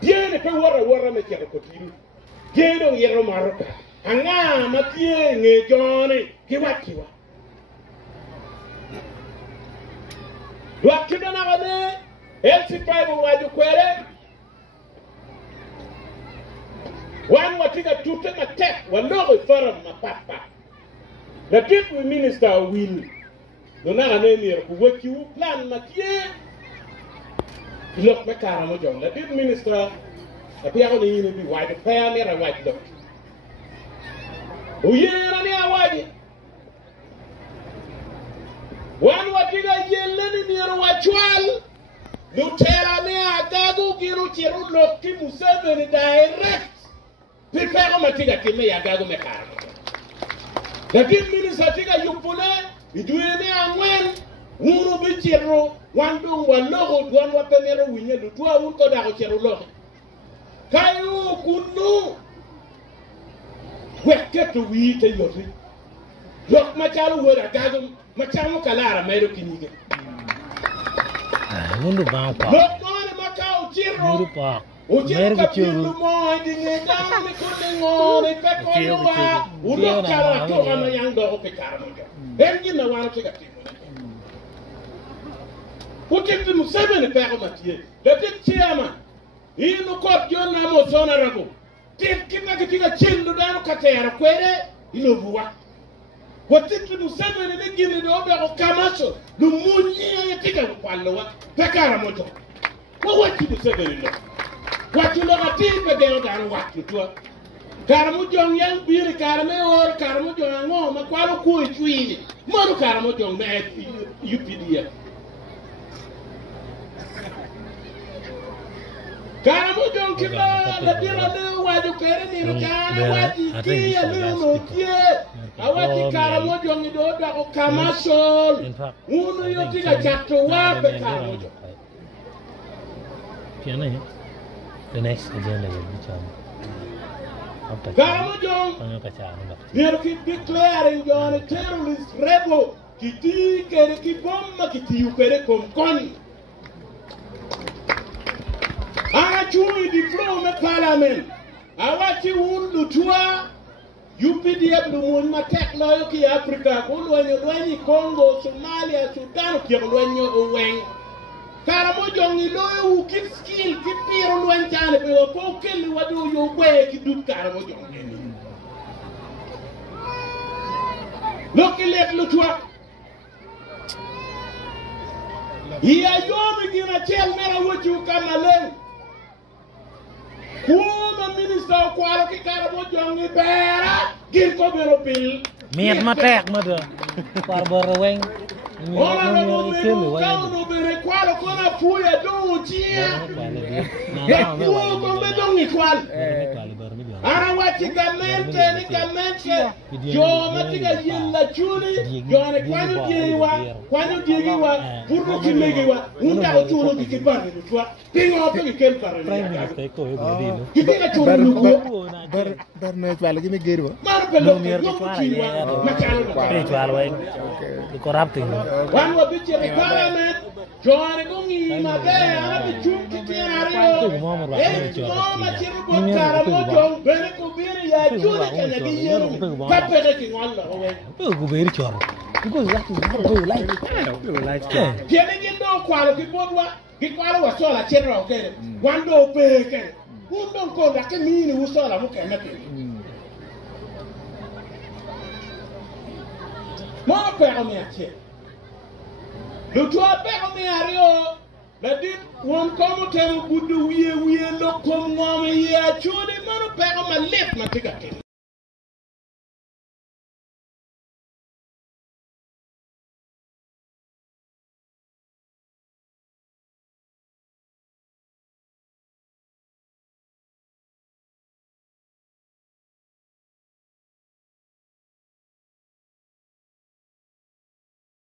Tiene pe wara me kero kotiru. Geno yero maroka. Anga matie nge jone kiwa. Wakida na wane LC5 waju kwere. Wan watiga tute Matek walogo forum mapapa. The people minister will. Dona ane nier kuwekiu plan matie. Look me Karamojong. The people minister appear on the unity white fair near a white dog. Uyera ni awaji. Wan watiga yeleni near wachwal. Lutera me agago giru chiru lokti Museveni direct. Prepare matiga kime yagago me Karamojong. The people minister tiga yupule. Iduene angwen. Unu bichiru. Wandu walogo duan wapemero winye lutua unko dako chiru logo. Kayu kunu. Weketu wite yori. Lok machalu wera gagum. Machamu kalara mero kinige. Mundu bangpa. Lok mone makau chiru. Mundu pa. Uchiru kapilu mo dinge dami kuningone pekolo wa. Ulok kala toga mayangdo ope Karamojong. Bengi na wano chika timu. Ukitu Museveni pego matie. The chairman. Inu kot John Namo Zona Rago. Kima kitika chindu dano katera kwere. Inu buwa. Watitu Museveni ni gini do obe okamaso. Lumunyi ya tika wapalo wa. Karamojong. Wati Museveni no. Wati loga tipe deo dano watu tuwa. Karamojong yang biri karame or Karamojong ango makwalo kuwe chuini. Mono Karamojong me UPDF. Karamojong kiba la dira le waju kere ni rukana wati kia le unokie awati Karamojong do da ko kamasol unu yoti ga chakto wape Karamojong. Piano here. The next agenda will be Karamojong they keep declaring John a terrorist rebel kiti kere ki bomba kiti ukere komkoni. Achui di flow me parliament. Awati undu tua UPDF lumun Matek loyo ki Africa kulwenyo Congo, Somalia, Sudan ki kulwenyo uweng. Karamojong loyo ukit skill kipiro lwen chane pe ko kelli wadu yo gwe ki dut Karamojong. Lokilek lutua. Iya yomi gina chel mera wuchu kamaleng. Kuma minister kwalo ki Karamojong ni bera gin ko bero bil. Miat Matek mada. Barbara weng. Ora no bero kauno bere kwalo kona puya do chia. Kwoo ko be do ni kwal. Ara wati gamente ni gamente. Yo matiga yilla chuli. Yo ne kwanyo diwa burro kimegiwa. Unda otulo kipare twa. Pingo pe kempare. Kipiga chuli luko. Barna twala gini gerwa. Mar pelo kiwa. Spiritual way. Corrupting. One will be the parliament. John Gungi, my day, I'll be chunky Tiario. Mama Chirubon Karamojong, Beneco Biria, Julie, and a year. Papping on the way. Go very chore. Because that is not really like Getting in no quality, he was all a general. One door bacon. Who don't call that mean who saw a look at nothing. More permit. Lutua pe omi ario la dit won komo temu budu wiye lo kom ngom ye achudi mano pe o ma let ma tika kin